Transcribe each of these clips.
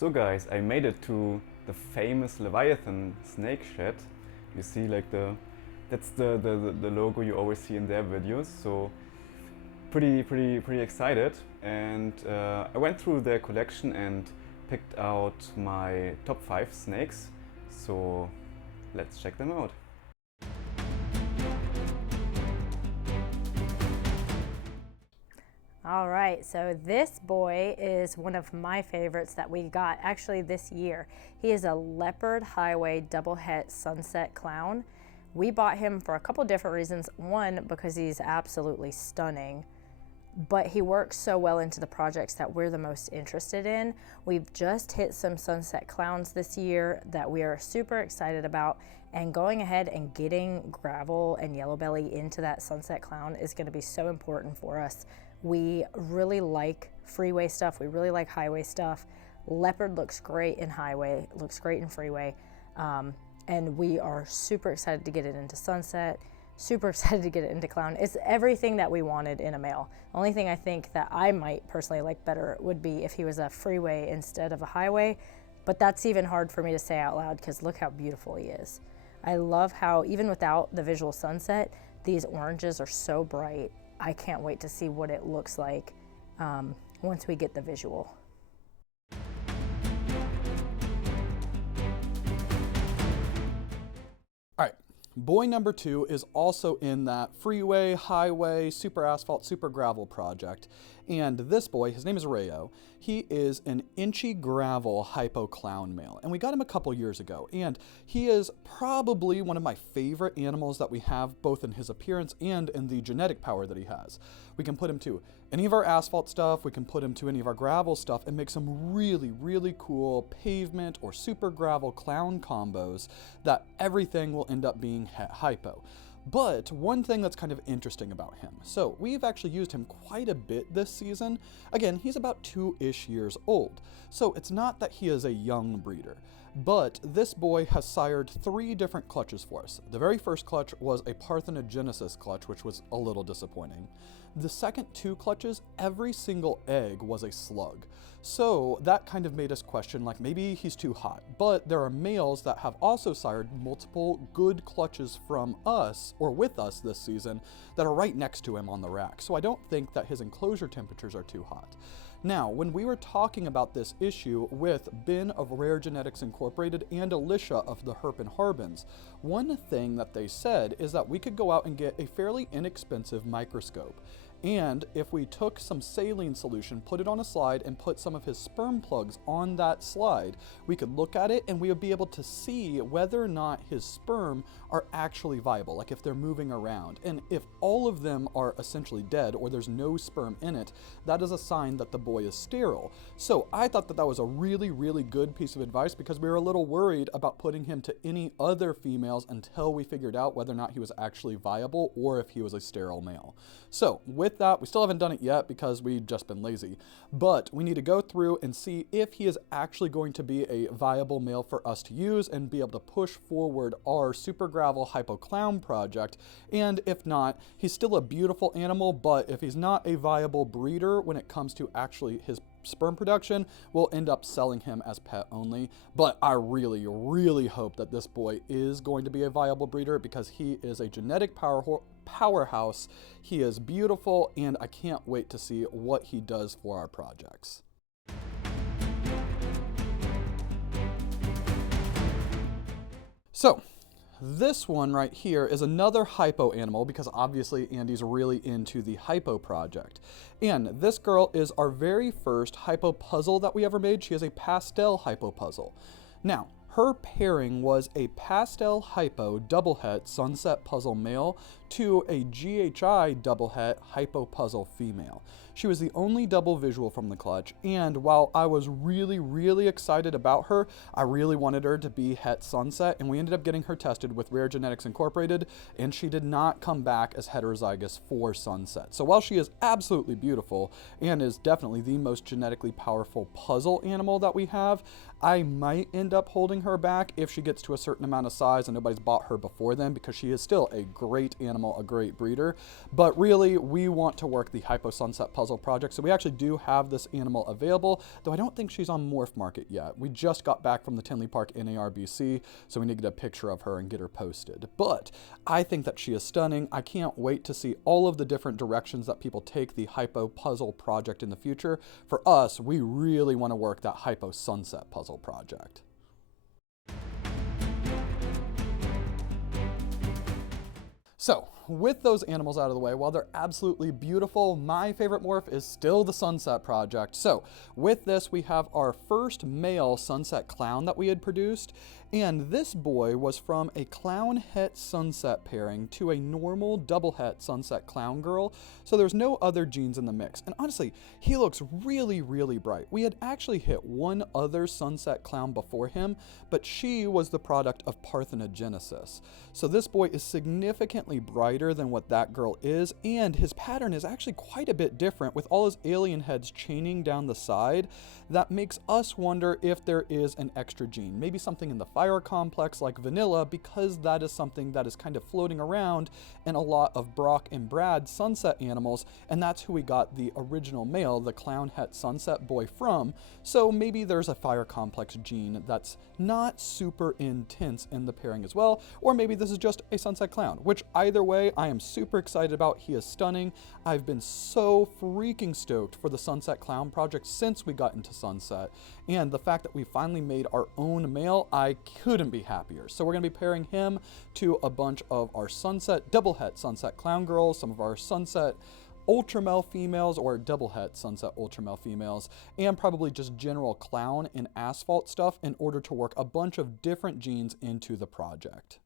So guys, I made it to the famous Leviathan snake shed. You see like that's the logo you always see in their videos. So pretty excited. And I went through their collection and picked out my top 5 snakes. So let's check them out. All right, so this boy is one of my favorites that we got actually this year. He is a Leopard Highway double het sunset clown. We bought him for a couple different reasons. One, because he's absolutely stunning, but he works so well into the projects that we're the most interested in. We've just hit some sunset clowns this year that we are super excited about, and going ahead and getting gravel and yellow belly into that sunset clown is going to be so important for us. We really like freeway stuff. We really like highway stuff. Leopard looks great in highway, looks great in freeway. And we are super excited to get it into sunset, super excited to get it into clown. It's everything that we wanted in a male. The only thing I think that I might personally like better would be if he was a freeway instead of a highway, but that's even hard for me to say out loud because look how beautiful he is. I love how even without the visual sunset, these oranges are so bright. I can't wait to see what it looks like once we get the visual. All right, boy number 2 is also in that freeway, highway, super asphalt, super gravel project. And this boy, his name is Rayo. He is an Enchi gravel Hypo Clown male, and we got him a couple years ago. And he is probably one of my favorite animals that we have, both in his appearance and in the genetic power that he has. We can put him to any of our asphalt stuff, we can put him to any of our gravel stuff, and make some really cool pavement or super gravel clown combos that everything will end up being hypo. But one thing that's kind of interesting about him, so we've actually used him quite a bit this season. Again, he's about 2-ish years old, so it's not that he is a young breeder, but this boy has sired 3 different clutches for us. The very first clutch was a parthenogenesis clutch, which was a little disappointing. The second 2 clutches, every single egg was a slug. So that kind of made us question, like, maybe he's too hot. But there are males that have also sired multiple good clutches from us, or with us this season, that are right next to him on the rack. So I don't think that his enclosure temperatures are too hot. Now, when we were talking about this issue with Ben of Rare Genetics Incorporated and Alicia of the Herp and Harbins, one thing that they said is that we could go out and get a fairly inexpensive microscope. And if we took some saline solution, put it on a slide, and put some of his sperm plugs on that slide, we could look at it and we would be able to see whether or not his sperm are actually viable, like if they're moving around. And if all of them are essentially dead or there's no sperm in it, that is a sign that the boy is sterile. So I thought that that was a really good piece of advice because we were a little worried about putting him to any other females until we figured out whether or not he was actually viable or if he was a sterile male. So with that, we still haven't done it yet because we've just been lazy, but we need to go through and see if he is actually going to be a viable male for us to use and be able to push forward our super gravel hypo clown project. And if not, he's still a beautiful animal, but if he's not a viable breeder when it comes to actually his sperm production, we'll end up selling him as pet only. But I really hope that this boy is going to be a viable breeder because he is a genetic powerhouse. He is beautiful, and I can't wait to see what he does for our projects. So this one right here is another hypo animal because obviously Andy's really into the hypo project. And this girl is our very first hypo puzzle that we ever made. She is a pastel hypo puzzle. Now, her pairing was a pastel hypo double het sunset puzzle male to a GHI double het hypo puzzle female. She was the only double visual from the clutch, and while I was really excited about her, I really wanted her to be het sunset, and we ended up getting her tested with Rare Genetics Incorporated, and she did not come back as heterozygous for sunset. So while she is absolutely beautiful and is definitely the most genetically powerful puzzle animal that we have, I might end up holding her back if she gets to a certain amount of size and nobody's bought her before then, because she is still a great animal animal a great breeder. But really, we want to work the Hypo Sunset Puzzle project, so we actually do have this animal available, though I don't think she's on MorphMarket yet. We just got back from the Tinley Park NARBC, so we need to get a picture of her and get her posted. But I think that she is stunning. I can't wait to see all of the different directions that people take the Hypo Puzzle project in the future. For us, we really want to work that Hypo Sunset Puzzle project. So, with those animals out of the way, while they're absolutely beautiful, my favorite morph is still the Sunset project. So, with this, we have our first male Sunset Clown that we had produced, and this boy was from a Clown Het Sunset pairing to a normal double Het Sunset Clown girl, so there's no other genes in the mix. And honestly, he looks really, really bright. We had actually hit one other Sunset Clown before him, but she was the product of parthenogenesis. So this boy is significantly brighter than what that girl is, and his pattern is actually quite a bit different with all his alien heads chaining down the side. That makes us wonder if there is an extra gene, maybe something in the fire complex like vanilla, because that is something that is kind of floating around in a lot of Brock and Brad Sunset animals, and that's who we got the original male, the Clown Het Sunset boy from. So maybe there's a fire complex gene that's not super intense in the pairing as well, or maybe this is just a Sunset Clown, which either way I am super excited about. He is stunning. I've been so freaking stoked for the Sunset Clown project since we got into Sunset, and the fact that we finally made our own male, I couldn't be happier. So we're going to be pairing him to a bunch of our Sunset double Het Sunset Clown girls, some of our Sunset Ultramel females, or double Het Sunset Ultramel females, and probably just general clown and asphalt stuff in order to work a bunch of different genes into the project.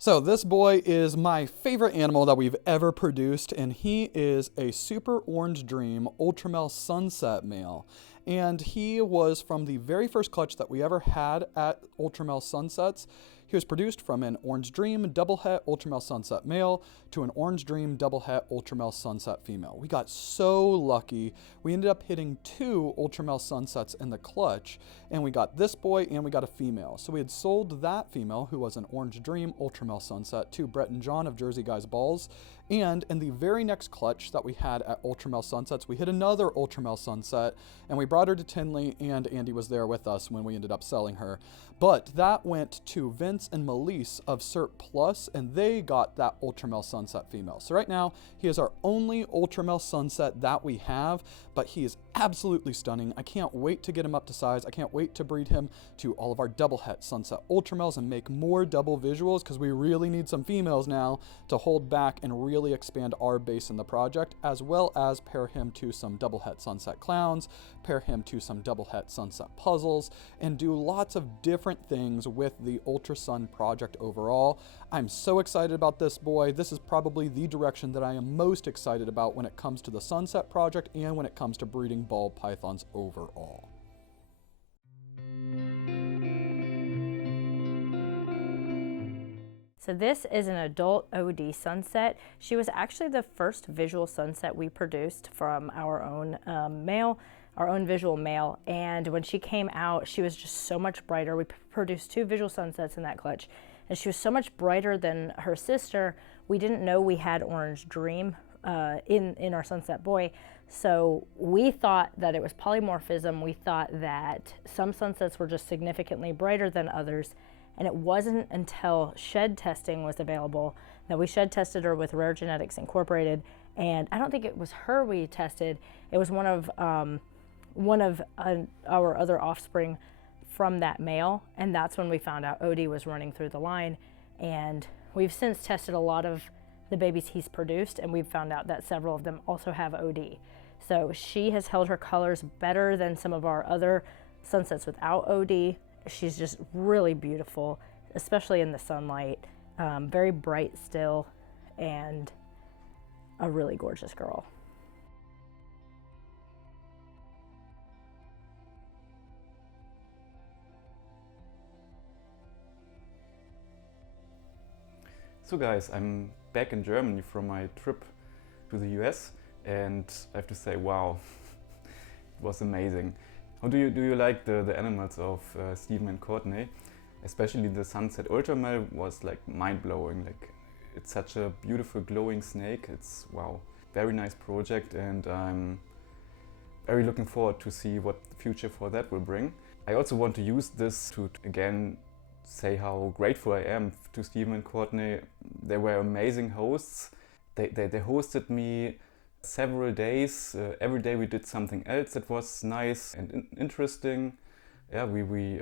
So this boy is my favorite animal that we've ever produced, and he is a Super Orange Dream Ultramel Sunset male. And he was from the very first clutch that we ever had at Ultramel Sunsets. He was produced from an Orange Dream Double Het Ultramel Sunset male to an Orange Dream Double Het Ultramel Sunset female. We got so lucky. We ended up hitting 2 Ultramel Sunsets in the clutch, and we got this boy and we got a female. So we had sold that female, who was an Orange Dream Ultramel Sunset, to Brett and John of Jersey Guys Balls. And in the very next clutch that we had at Ultramel Sunsets, we hit another Ultramel Sunset, and we brought her to Tinley, and Andy was there with us when we ended up selling her. But that went to Vince and Melise of Cert Plus, and they got that Ultramel Sunset female. So right now, he is our only Ultramel Sunset that we have, but he is absolutely stunning. I can't wait to get him up to size. I can't wait to breed him to all of our double Het Sunset Ultramels and make more double visuals, because we really need some females now to hold back and really expand our base in the project, as well as pair him to some double Het Sunset Clowns, pair him to some double Het Sunset Puzzles, and do lots of different things with the Ultra Sun project overall. I'm so excited about this boy. This is probably the direction that I am most excited about when it comes to the Sunset project and when it comes to breeding ball pythons overall. So this is an adult OD sunset. She was actually the first visual sunset we produced from our own male, our own visual male. And when she came out, she was just so much brighter. We produced 2 visual sunsets in that clutch, and she was so much brighter than her sister. We didn't know we had Orange Dream in our sunset boy. So we thought that it was polymorphism. We thought that some sunsets were just significantly brighter than others. And it wasn't until shed testing was available that we shed tested her with Rare Genetics Incorporated. And I don't think it was her we tested. It was one of our other offspring from that male. And that's when we found out OD was running through the line. And we've since tested a lot of the babies he's produced, and we've found out that several of them also have OD. So she has held her colors better than some of our other sunsets without OD. She's just really beautiful, especially in the sunlight. Very bright still, and a really gorgeous girl. So guys, I'm back in Germany from my trip to the US, and I have to say, wow, it was amazing. How do you like the animals of Stephen and Courtney? Especially the Sunset Ultramel was like mind-blowing. Like, it's such a beautiful glowing snake. It's wow, very nice project, and I'm very looking forward to see what the future for that will bring. I also want to use this to again say how grateful I am to Steven and Courtney. They were amazing hosts. They hosted me several days. Every day we did something else that was nice and interesting. Yeah, we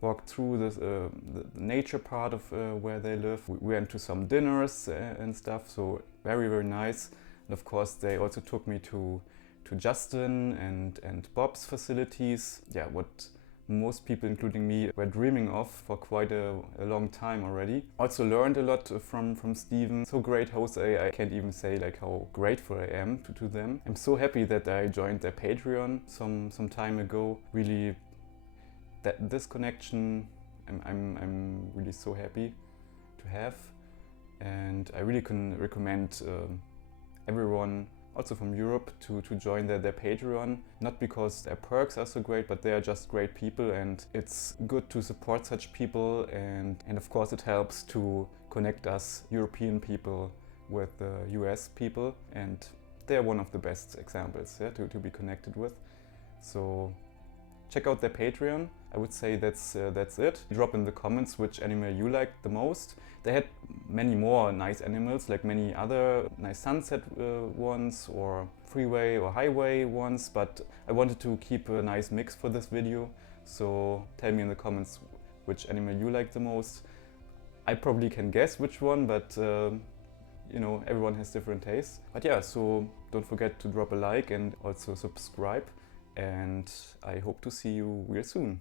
walked through the nature part of where they live. We went to some dinners and stuff, so very, very nice. And of course they also took me to Justin and Bob's facilities. Yeah, what most people, including me, were dreaming of for quite a long time already. Also learned a lot from Steven. So great hosts, I can't even say like how grateful I am to them. I'm so happy that I joined their Patreon some time ago. Really, that this connection I'm really so happy to have, and I really can recommend everyone also from Europe to join their Patreon. Not because their perks are so great, but they are just great people, and it's good to support such people, and of course it helps to connect us European people with US people, and they're one of the best examples, yeah, to be connected with. So check out their Patreon. I would say that's it. Drop in the comments which animal you liked the most. They had many more nice animals, like many other nice sunset ones, or freeway or highway ones, but I wanted to keep a nice mix for this video. So tell me in the comments which animal you like the most. I probably can guess which one, but you know, everyone has different tastes. But yeah, so don't forget to drop a like and also subscribe. And I hope to see you real soon.